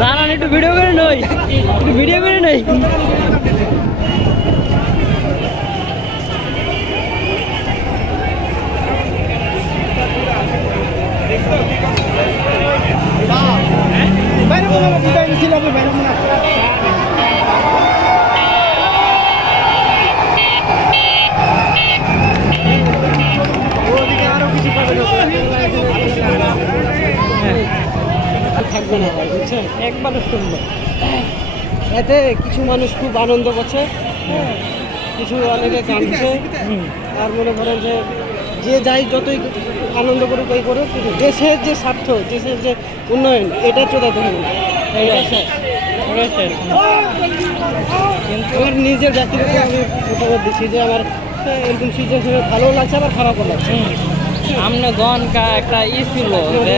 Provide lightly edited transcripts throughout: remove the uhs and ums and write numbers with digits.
দাঁড়ান একটু ভিডিও করে নই, একটু ভিডিও করে নই। থাকবে না ভাই, বুঝছেন? একবারে শুনবো। এতে কিছু মানুষ খুব আনন্দ করছে, কিছু অনেকে কাঁদছে। আর মনে করেন যে যে যাই যতই আনন্দ করুক এই করুক, কিন্তু দেশের যে স্বার্থ, দেশের যে উন্নয়ন, এটা চোদাতে হবে না। কিন্তু আমার নিজের ব্যক্তিগত আমি মতামত দিচ্ছি যে আমার এরকম সিচুয়েশনে ভালো লাগছে, আবার খারাপও লাগছে। আমনে গনকা একটা ছিল যে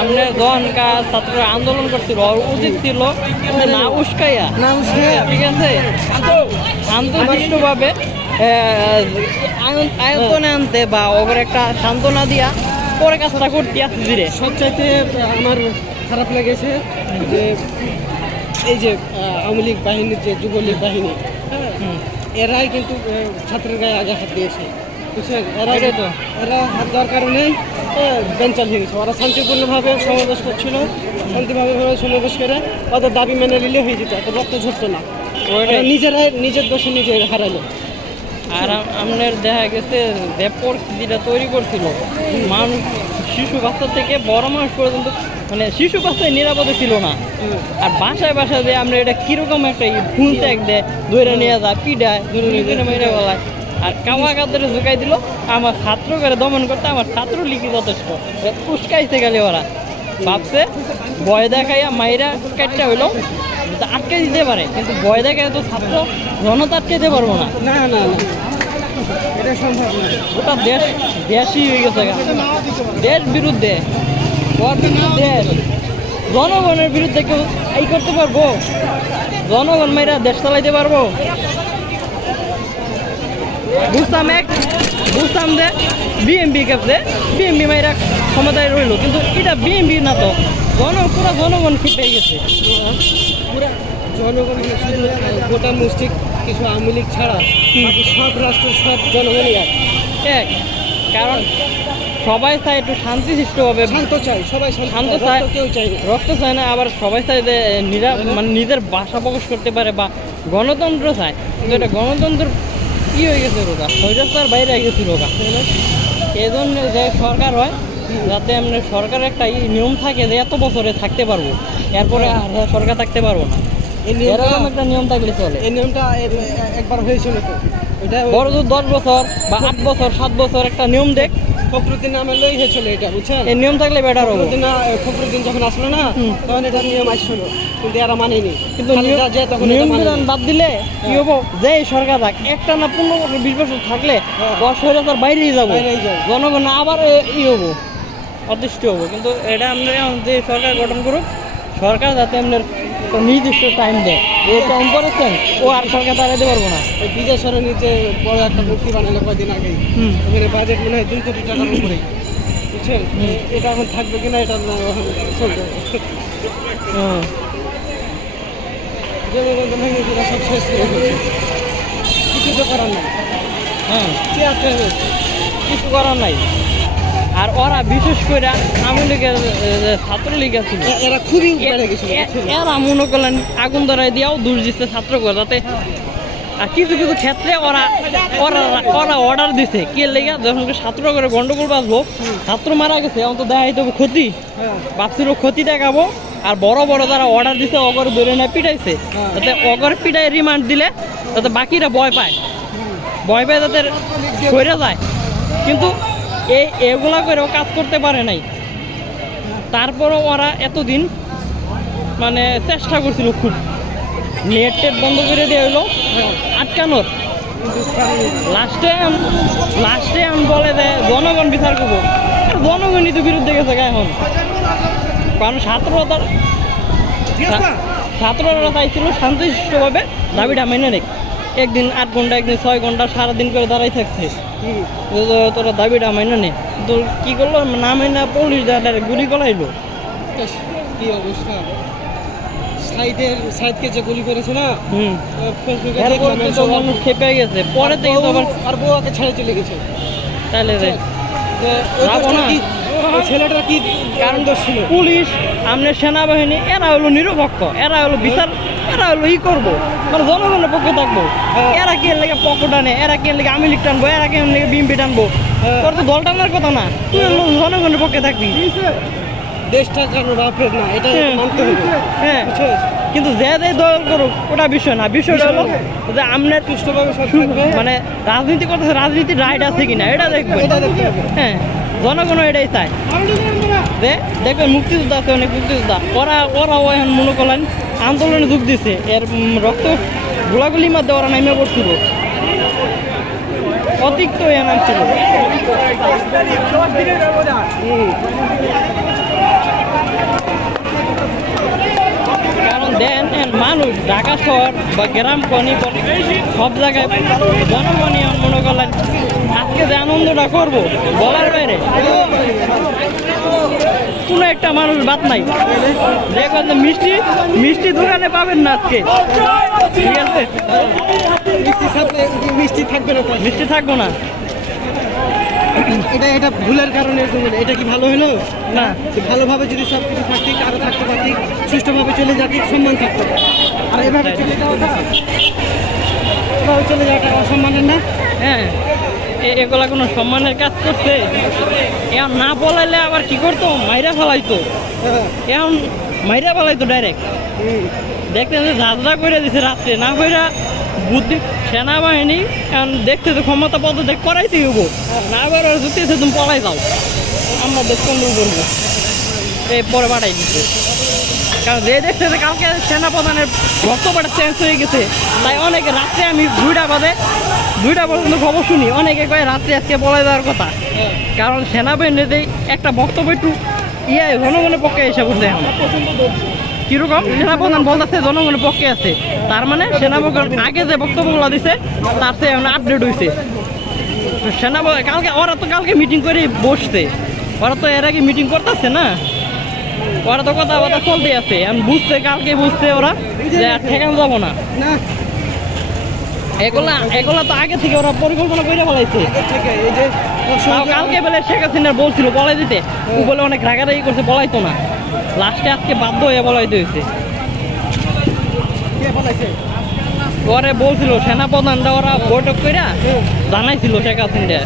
আমনে গনকা ছাত্ররা আন্দোলন করছিল, উচিত ছিল না উস্কাইয়া, ঠিক আছে, শান্তশিষ্টভাবে আয়তনে আনতে বা ওপর একটা সান্ত্বনা দিয়া পরে কাজটা করতে আসতে ধীরে। সবচাইতে আমার খারাপ লেগেছে যে এই যে আওয়ামী লীগ বাহিনীর যে যুবলীগ বাহিনী, এরাই কিন্তু ছাত্রের গায়ে আগে হাত দিয়েছে, বুঝছেন? এরা হাত দেওয়ার কারণেই বেঞ্চাল হয়ে গেছে। ওরা শান্তিপূর্ণভাবে সমাবেশ করছিল, শান্তিভাবে সমাবেশ করে ওদের দাবি মেনে নিলে হয়ে যেত, এত রক্ত ঝরতো না। নিজেরাই নিজের দোষে নিজে হারালো। আর আমাদের দেখা গেছে যে পরিস্থিতিটা তৈরি করছিল, মানুষ শিশু বাচ্চা থেকে বড় মানুষ পর্যন্ত, মানে শিশু বাচ্চায় নিরাপদে ছিল না। আর বাসায় বাসায় যে আমরা এটা কিরকম একটা ফুল ত্যাগ দেয়, ধরে নিয়ে যায়, পিডায়, মেরে বলায়, আর কামা কাদের ঝুঁকাই দিল। আমার ছাত্র করে দমন করতে আমার ছাত্র লিখি যথেষ্ট উস্কাইছে গেলে ওরা ভাবছে ভয় দেখাইয়া মাইরা কাটটা হইলো আটকে দিতে পারে, কিন্তু ভয় দেখায় তো ছাত্র জনতা আটকাইতে পারবো না। না না না, এটা সম্ভব না। গোটা দেশই হয়ে গেছে, দেশ বিরুদ্ধে, দেশ জনগণের বিরুদ্ধে কেউ এই করতে পারবো? জনগণ মাইরা দেশ চালাইতে পারবো? বুঝতাম যে বিএমপি কাছে বিএমপি মাইরা ক্ষমতায় রইল, কিন্তু এটা বিএমপি না, তো পুরা জনগণ ঠিক পেয়ে গেছে। পুরা জনগণ শুধু গোটা মুষ্টিক কিছু আওয়ামী লীগ ছাড়া সব রাষ্ট্রের সব জনগণই এক, কারণ সবাই চায় একটু শান্তিশিষ্টভাবে, শান্ত চাই, সবাই শান্ত চায়, কেউ চাই না, রক্ত চায় না। আবার সবাই চায় যে মানে নিজের ভাষা প্রকাশ করতে পারে বা গণতন্ত্র চায়, কিন্তু এটা গণতন্ত্র কি হয়ে গেছে রোগা, স্বৈরাচার বাইরে হয়ে গেছে রোগা। এই জন্য যে সরকার হয়, যাতে আমরা সরকারের একটা নিয়ম থাকে যে এত বছরে থাকতে পারবো, এরপরে আর সরকার থাকতে পারবো না, এরকম একটা নিয়ম থাকলে চলে। এই নিয়মটা একবার হয়েছিল তো, এটা বড় জোর 10 বছর বা 8 বছর 7 বছর একটা নিয়ম দেখ। ফখরুদ্দিন নামে লই হয়েছিল এটা, বুঝছেন? এই নিয়ম থাকলে বেটার হবে। ফখরুদ্দিন যখন আসলো না, তখন এটা নিয়ম আসছিল, কিন্তু এরা মানেনি। কিন্তু নিয়ম বিধান বাদ দিলে কি হবো, যে সরকার থাক একটা না 15 বছর 20 বছর থাকলে স্বৈরাচার বাইরেই যাবো, জনগণ আবার ই হবো, অতিষ্ঠ হবো। কিন্তু এটা আমরা যে সরকার গঠন করুক, সরকার যাতে আপনার নির্দিষ্ট টাইম দেয়, এই টাইম করেছেন ও আর সরকার দাঁড়াতে পারবো না। বিজয় সরণিতে বড় একটা মূর্তি বানালে কয়দিন আগেই, ওখানে বাজেট মনে হয় 2 কোটি টাকার উপরে, বুঝছেন? এটা এখন থাকবে কিনা এটা চলবে। জনগণ ভেঙে কিনা সব শেষ করে ফেলছে, কিছু তো করার নাই। কিছু করার নাই। আর ওরা বিশেষ করে আওয়ামী লীগের ছাত্রলীগ আছে, এরা খুবই বেড়ে গেছিল, এরা মনে করলেন আগুন ধরাই দিয়াও দূর দিচ্ছে ছাত্রকে, যাতে আর কিছু কিছু ক্ষেত্রে ওরা অর্ডার দিছে কি লেগে, যখন ছাত্র করে গন্ডগোল বাঁচবো, ছাত্র মারা গেছে, অন্তত দেখাইতে হবে ক্ষতি, ভাবছিল ক্ষতি দেখাবো। আর বড় বড় যারা অর্ডার দিছে অগর ধরে নেয় পিটাইছে, যাতে অগর পিটাই রিমান্ড দিলে যাতে বাকিরা ভয় পায় যাতে সরে যায়। কিন্তু এগুলা করেও কাজ করতে পারে নাই। তারপরও ওরা এতদিন মানে চেষ্টা করছিল খুব, নেট টেট বন্ধ করে দেওয়া হলো আটকানোর। লাস্টে আমি বলে যে জনগণ বিচার করবো, জনগণই তো বিরুদ্ধে গেছে এখন, কারণ ছাত্রতার ছাত্ররা চাইছিল শান্তিশিষ্টভাবে দাবিটা মেনে নেই। একদিন 8 ঘন্টা, একদিন 6 ঘন্টা, সারাদিন করে দাঁড়াই থাকছে। তোরা দাবিটা মেনে নে, তো কি করলো না মেনে পুলিশ ডাইরেক্ট গুলি করাইলো। কি অবস্থা, সাইদকে যে গুলি করেছে না, ফেসবুকে এরপরে তো মানুষ খেপে গেছে, পরে থেকে তো আবার আর বউকে ছেড়ে চলে গেছে। তাইলে রে যাবো না। ছেলেটার কি কারণ দোষ ছিল? পুলিশ, আমাদের সেনাবাহিনী এরা হলো নিরপেক্ষ, এরা হলো বিচার, এরা হলো করবো মানে জনগণের পক্ষে থাকবো। এরা কি লেগে পক্ষ টানে, এরা কি লেগে আওয়ামী লীগ টানবো, এরা কি লেগে বিএনপি টানবো? তোর তো দল টানার কথা না, তুই হলো জনগণের পক্ষে থাকবি। দেশটা কারণ বাপের না, এটা মানতে হবে। হ্যাঁ, কিন্তু যে দল করুক ওটা বিষয় না, বিষয়টা হলো যে আমরা সুষ্ঠুভাবে সব থাকবে। মানে রাজনীতি করতেছে, রাজনীতির রাইট আছে কিনা এটা দেখবে। হ্যাঁ, জনগণও এটাই চায় যে দেখবেন মুক্তিযোদ্ধা আছে, অনেক মুক্তিযোদ্ধা, ওরাও এখন মনে করলেন আন্দোলনে যোগ দিছে, এর রক্ত গোলাগুলির মধ্যে ওরা নামে পড়ছিল, অতিরিক্ত এ নামছিল। কারণ দেন মানুষ ঢাকা শহর বা গ্রাম কনি সব জায়গায় জনগণই মনে করলেন আজকে যে আনন্দটা করবো বলার বাইরে কোনো একটা মানুষ বাদ নাই। দেখবেন মিষ্টি মিষ্টি দোকানে পাবেন না আজকে, ঠিক আছে? মিষ্টি থাকবে না, মিষ্টি থাকবো না। এটা ভুলের কারণে এটা কি ভালো হলো না? ভালোভাবে যদি সব কিছু থাকতি, আরো থাকতে পারতি, সুষ্ঠুভাবে চলে যাতি, সম্মান থাকতো। আর এভাবে চলে যাওয়াটা, এভাবে চলে যাওয়াটা অসম্মানের না? হ্যাঁ, এগুলা কোনো সম্মানের কাজ করছে? এখন না বলাইলে আবার কি করতো, মাইরা ফেলাইতো। এখন মাইরা ফেলাইতো ডাইরেক্ট। দেখতেন যে ঝাঁঝরা করে দিছে রাত্রে, না কইরা বুদ্ধি সেনাবাহিনী এখন দেখতে তো ক্ষমতা পদত্যাগ করাইতেই হবো, না এবার জুতিয়েছে তুমি পলাই যাও, আমরা দেশ কন্ট্রোল করবো, এই পরে পাঠাই দিচ্ছে। কারণ যে দেখছে যে কালকে সেনাপ্রধানের বক্তব্যটা চেঞ্জ হয়ে গেছে, তাই অনেকে রাত্রে আমি 2টা পর্যন্ত খবর শুনি, অনেকে কয় রাত্রে আজকে পলাই যাওয়ার কথা। কারণ সেনাবাহিনীতে একটা বক্তব্য একটু জনগণের পক্ষে এসে বলছে। এখন কিরকম সেনাপ্রধান বলতেছে জনগণের পক্ষে আছে, তার মানে সেনাপ্রধান আগে যে বক্তব্যগুলো দিছে তার চেয়ে এখন আপডেট হয়েছে। কালকে মিটিং করে বসছে, ওরা তো এর আগে মিটিং করতেছে না, ওরা তো কথাবার্তা চলতে আছে। এখন কালকে বুঝছে ওরা যে ঠেকানো যাবো না। এগুলা তো আগে থেকে ওরা পরিকল্পনা করে ফেলাইছে। কালকে বেলে শেখ হাসিনা বলছিল বলাই দিতে, ও বলে অনেক রাগারাগি করছে, বলাইতো না, লাস্টে আজকে বাধ্য হয়ে বলাইতে হয়েছে। পরে বলছিল সেনাপ্রধানরা ওরা বৈঠক করে জানাইছিল শেখ হাসিনা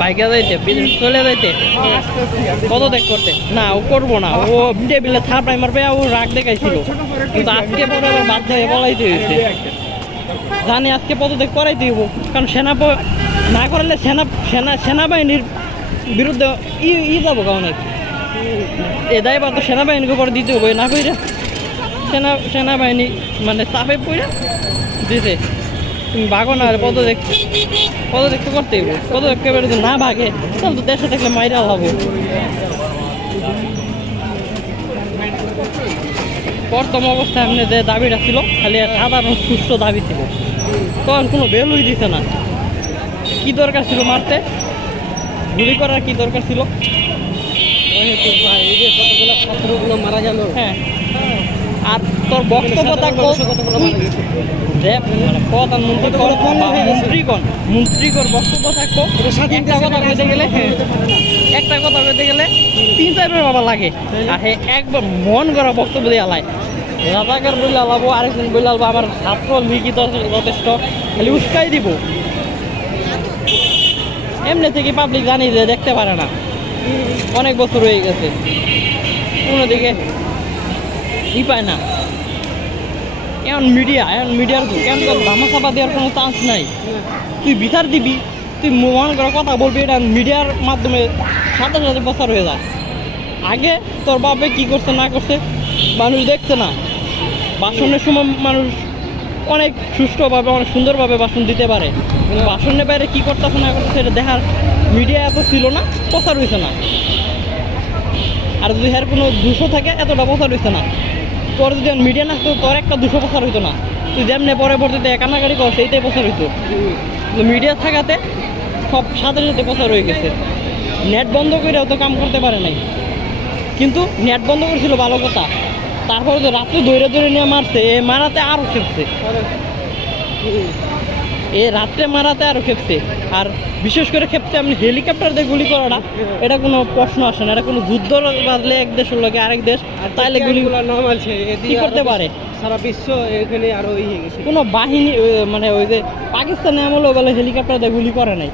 বাইকে যাইতে, বিদেশ চলে যাইতে, পদত্যাগ করতে। না, ও করবো না, ও টেবিলে থার্ড প্রাইমার পেয়ে ও রাগ দেখাইছিল, কিন্তু আজকে পরে আবার বাধ্য হয়ে বলাইতে হয়েছে। জানি আজকে পদত্যাগ করাইতে হইব, কারণ না করালে সেনাবাহিনীর বিরুদ্ধে যাবো অনেক। এ দায়বার তো সেনাবাহিনীর উপর দিতে হবে, না কইরা সেনাবাহিনী মানে চাপে পড়ে দিতে তুমি ভাগো না, পদত্যাগ তো করতে হইব। পদত্যাগ করে যদি না ভাগে তাহলে তো দেশে থাকলে মাইরা হবো। প্রথম অবস্থায় এমনি যে দাবিটা ছিল খালি সাধারণ সুস্থ দাবি ছিল, তখন কোনো ভ্যালুই দিছে না। কি দরকার ছিল মারতে, গুলি করার কি দরকার ছিল? এই যে কতগুলো ছাত্রগুলো মারা গেল। হ্যাঁ, আর তোর বক্তব্য যে মানে প্রধানমন্ত্রীগণ মন্ত্রীগণ বক্তব্য থাকবো, একটা কথা কইতে গেলে 3-4 বাবা লাগে, আর একবার মন করা বক্তব্য দিয়ে আলায়, রাজাকার বলে আলাবো, আরেকজন বলে আলবো আমার ছাত্র লিখিত যথেষ্ট, খালি উস্কাই দিব। এমনি থেকে পাবলিক জানি যে দেখতে পারে না, অনেক বছর হয়ে গেছে, কোনো দিকে পায় না। এখন মিডিয়ার কেন তোর ধামাচাপা দেওয়ার কোনো চান্স নাই। তুই বিচার দিবি, তুই মন করা কথা বলবি, এটা মিডিয়ার মাধ্যমে সাথে সাথে প্রচার হয়ে যায়। আগে তোর বাপে কি করছে না করছে মানুষ দেখছে না। ভাষণের সময় মানুষ অনেক সুষ্ঠুভাবে অনেক সুন্দরভাবে ভাষণ দিতে পারে, কিন্তু ভাষণের বাইরে কী করতেছে না করতেছে এটা দেখার মিডিয়া এত ছিল না, প্রচার হয়েছে না। আর যদি এর কোনো দোষও থাকে এতটা প্রচার হয়েছে না। তোর যদি মিডিয়া না থাকতো তোর একটা 200 বছর হইতো না, তুই যেমনি পরবর্তীতে কান্নাকাটি কর সেইটাই প্রচার হইতো। মিডিয়া থাকাতে সব সাথে সাথে প্রচার হয়ে গেছে। নেট বন্ধ করেও তো কাম করতে পারে নাই, কিন্তু নেট বন্ধ করেছিল ভালো কথা, তারপরে তো রাত্রে দৌড়ে দৌড়ে নিয়ে মারছে, এ মারাতে আরও খেপছে, এ রাত্রে মারাতে আরও খেপছে। আর বিশেষ করে ক্ষেত্রে আপনি হেলিকপ্টার দিয়ে গুলি করাটা, এটা কোনো প্রশ্ন আসে না, এটা কোনো যুদ্ধ বাজলে এক দেশের লোকে আরেক দেশ আর তাইলে গুলিগুলো নর্মাল ছে কি করতে পারে, সারা বিশ্ব এখানে আরো হয়ে গেছে। কোনো বাহিনী মানে ওই যে পাকিস্তানে আমলেও বলে হেলিকপ্টার দিয়ে গুলি করে নাই,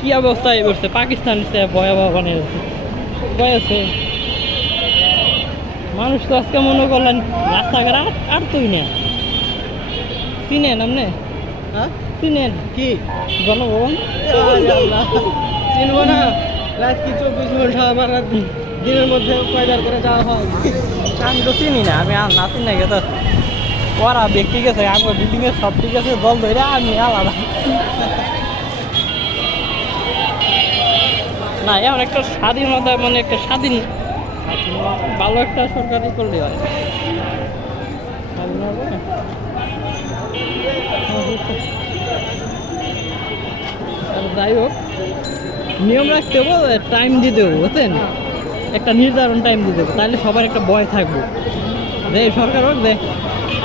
কি অবস্থায় করছে পাকিস্তান ভয়াবহ বানিয়ে আছে। মানুষ তো আজকে মনে করলেন রাস্তাঘাট আর তুই না চিনেন আপনি, হ্যাঁ চিনেন কি গণভবন? চিনবো না, রাত কি 24 ঘন্টা আমার দিনের মধ্যে কয়বার করে যাওয়া হয়। আমি তো চিনি না, আমি আর না চিনি না তো ওরা ব্যক্তি গেছে, আমার বিল্ডিং এর সব ঠিক আছে, জল ধরে আমি আলাদা না। এমন একটা স্বাধীনতা, মানে একটা স্বাধীন ভালো একটা সরকারি করলে হয়। যাই হোক, নিয়ম রাখতে হবো, টাইম দিতে হবো, বুঝছেন, একটা নির্ধারণ টাইম দিতে হবে, তাহলে সবার একটা ভয় থাকবো যে সরকার হোক যে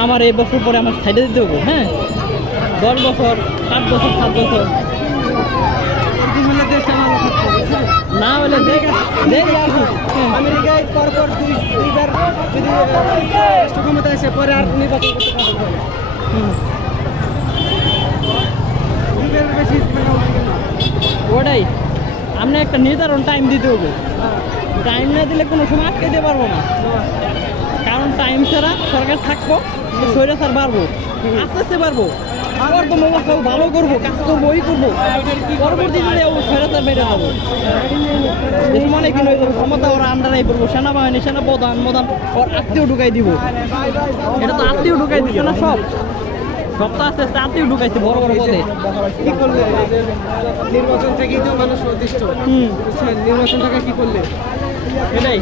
আমার এই বছর পরে আমার সাইডে দিতে হবো। হ্যাঁ, 10 বছর 7 বছর 7 বছর না হলে দেখি আর কি। আমেরিকায় পরপর দুইবার যদি ক্ষমতা আসে পরে আর নির্বাচন করতে পারবে না। দুইবারের বেশি ওটাই, আপনি একটা নির্ধারণ টাইম দিতে হবে, টাইম না দিলে কোনো সময় আটকে দিতে পারবো না, কারণ টাইম ছাড়া সরকার থাকবো, স্বৈরাচার বাড়বো, আস্তে আস্তে বাড়বো, আবার তো ব্যবস্থা ভালো করবো, কাজ করবো, ওই করবো, পরবর্তীতে স্বৈরাচার বেড়ে যাবো, মানে কি ক্ষমতা ওরা আন্ডারাই করবো, সেনাবাহিনী সেনা প্রধান ওর আত্মীয় ঢুকাই দিব, এটা তো আত্মীয় ঢুকাই দিচ্ছে না, সব তো আস্তে আস্তে আত্মীয় ঢুকাইছে বড় বড় পদে। কি করলে নির্বাচন থেকেই তো মানুষ অতিষ্ঠ, নির্বাচন থেকে কি করলে এটাই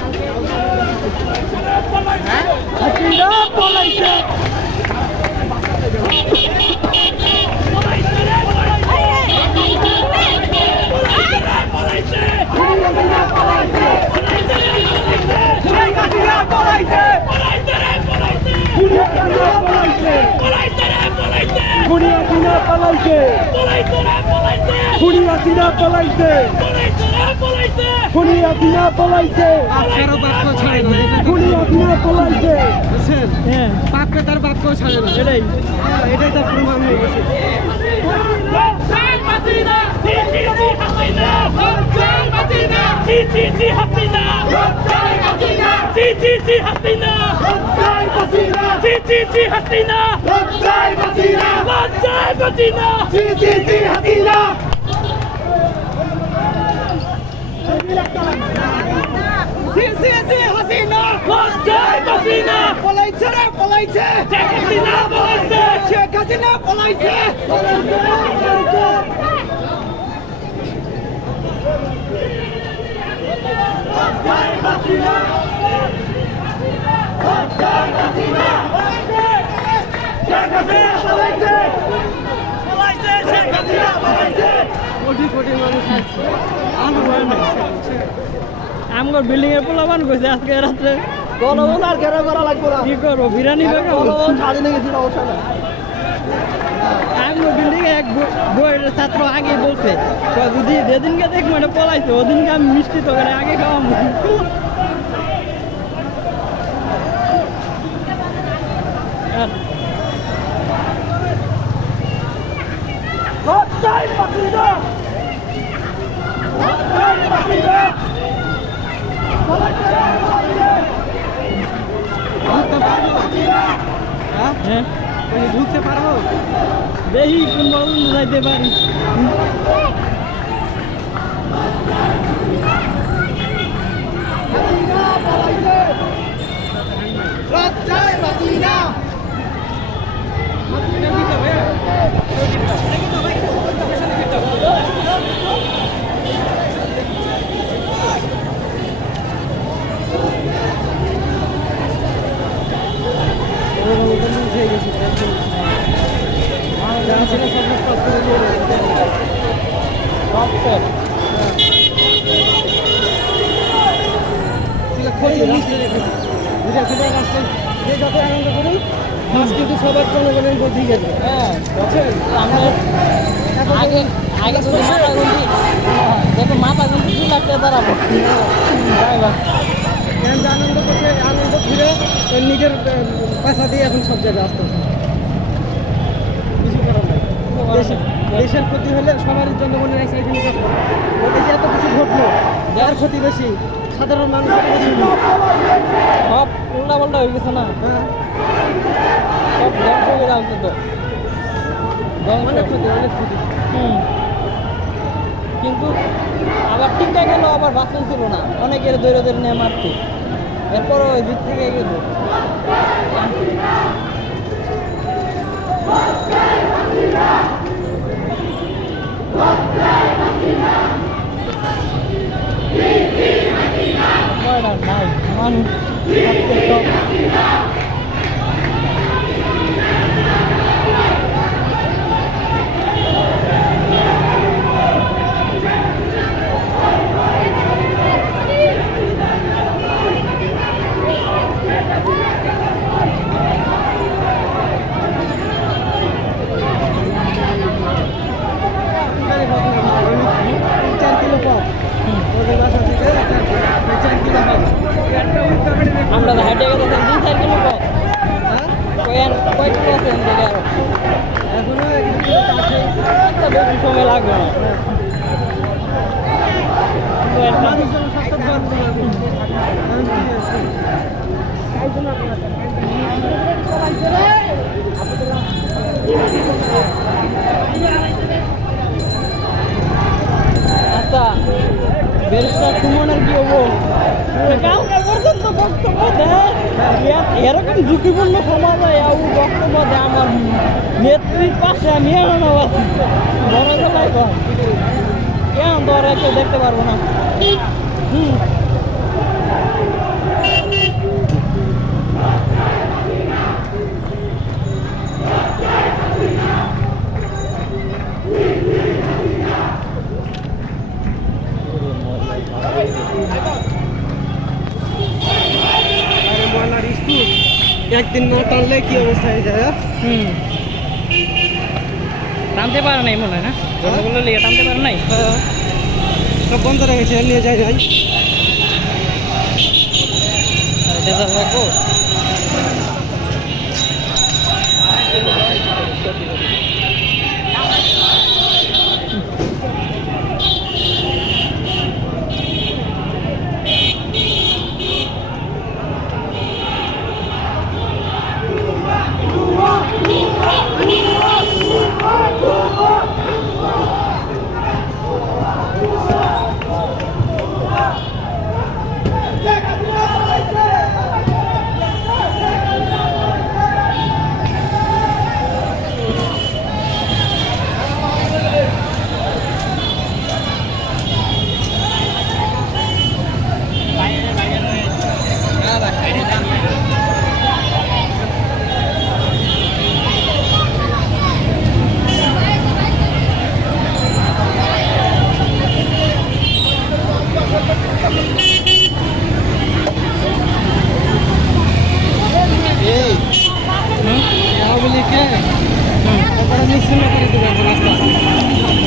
কারো বাক্য ছাড়ে না, বুঝছেন, হ্যাঁ বাপকে তার বাক্য ছাড়ে না, এটাই এটাই তার প্রমাণ হয়ে গেছে। কোটি কোটি মানুষ আছে, আমার বিল্ডিং এর পোলাপান কইছে আজকে রাত্রে গণভোট আর কেন করা লাগবে না, কি করবো, বিরিয়ানি গণভোট স্বাধীনে গেছিল অবস্থা না। আমার বিল্ডিং এ এক বইয়ের ছাত্র আগে বলছে, যদি যেদিনকে দেখবো এটা পলাইছে ওদিনকে আমি মিষ্টি তো করে আগে খাওয়াবো। হ্যাঁ ঢুকতে পারবো, দেখি কোন পর্যন্ত যাইতে পারি। রাস্তার যে যত আনন্দ করুন মাছ কিন্তু সবার জনগণের মধ্যেই গেছে। হ্যাঁ বুঝছেন? আমরা আগে আগে তো মাথা গুনতি দেখো মাথা গুনতি 2 লাখ টাকা দাঁড়াবো ড্রাইভার এখন যে আনন্দ করছে আনন্দ ঘুরে নিজের পয়সা দিয়ে এখন সব জায়গায় আসতেছে। কিছু করার নাই। দেশের ক্ষতি হলে সবারই জনগণের এখানে দেশে এত কিছু ঘটলো যার ক্ষতি বেশি সাধারণ মানুষের বেশি সব উল্টা পাল্টা হয়ে গেছে না হ্যাঁ সব ধ্বংস হয়ে যাচ্ছে তো অনেক ক্ষতি অনেক ক্ষতি। হুম। কিন্তু আবার টিকা গেল আবার বাঁচন ছিল না অনেকের দৈরে দৈরে নিয়ে মারতো এরপরও ওই দিক থেকে গেল নাই মানুষ আমরা হাইটে গেলে 3-4 কিলো পথ কয়েক কিলো আছে এখান থেকে আরো এখনো একদিকে আছে একটা বেশি সময় লাগবে না কিন্তু একটা মানুষজন সব আচ্ছা ব্যারিস্টার সুমনের কি হবো কালকে পর্যন্ত বক্তব্য দেয় এরকম ঝুঁকিপূর্ণ সমাজে বক্তব্য দেয় আমার নেত্রীর পাশে আমি এখনো আছি বড় জেলায় কম কেন ধরে কেউ দেখতে পারবো না হুম একদিন না টানলে কি অবস্থা হয়ে যায় হুম টানতে পারে নাই মনে হয় না যতগুলো লিয়ে টানতে পারে নাই সব বন্ধ রেখেছে নিয়ে যায় নাই এটা তো রাখো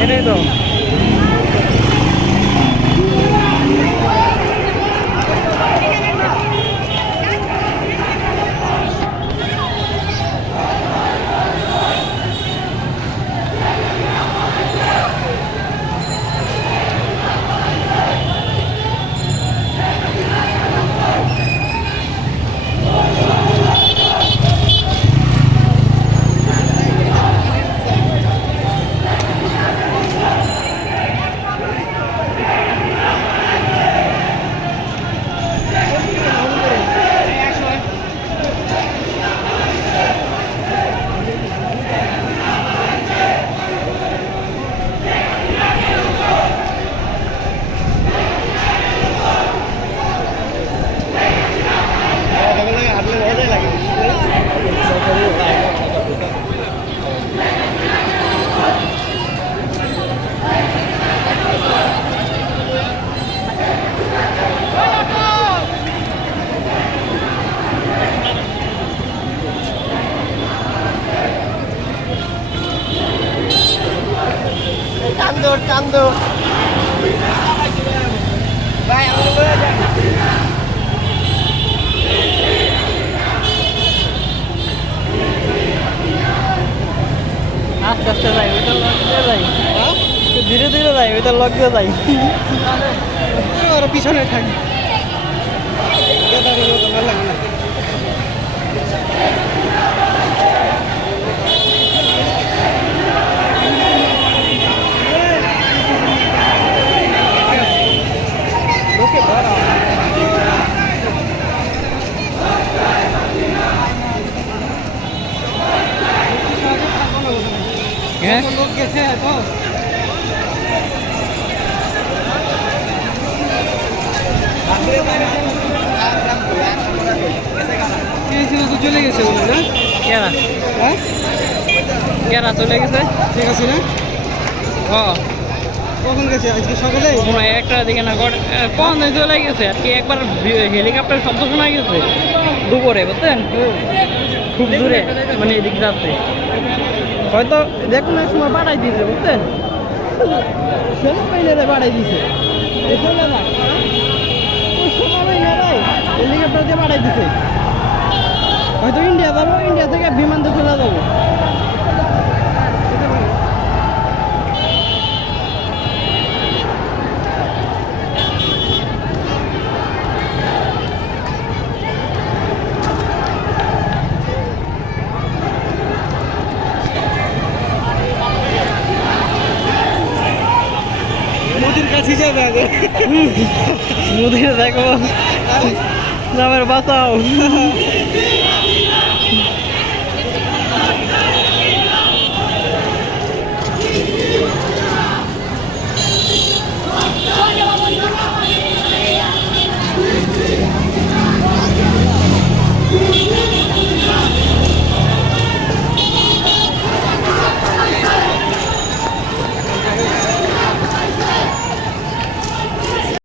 এটাই তো আস্তে আস্তে যাই, ওইটা লক দিয়ে যাই, ধীরে ধীরে যাই, ওইটা লক দিয়ে যাই। ওরা পিছনে থাকে কেদারের মতো ভালো লাগে না। লোকে ধরা হ্যাঁ লোক গেছে তো তো চলে গেছে মনে হয়, না? কেরা হ্যাঁ কেরা চলে গেছে? ঠিক আছে না? ও কখন গেছে? আজকে সকালে? মনে হয় একটা দিকে না কখন জানি চলে গেছে আর কি। একবার হেলিকপ্টার শব্দ শোনা গেছে দুপুরে, বুঝছেন, খুব দূরে, মানে এদিক যাচ্ছে। হয়তো দেখুন এক সময় বাড়াই দিয়েছে, বুঝছেন, সেনাবাহিনীরা বাড়াই দিয়েছে। সেনাবাহিনীরাই হেলিকপ্টার দিয়ে বাড়াই দিছে। হয়তো ইন্ডিয়া যাবো, ইন্ডিয়া থেকে বিমান দিয়ে চলে যাবো। মোদির কাছে যাবে আগে। মোদিরে দেখো, আমার বাঁচাও।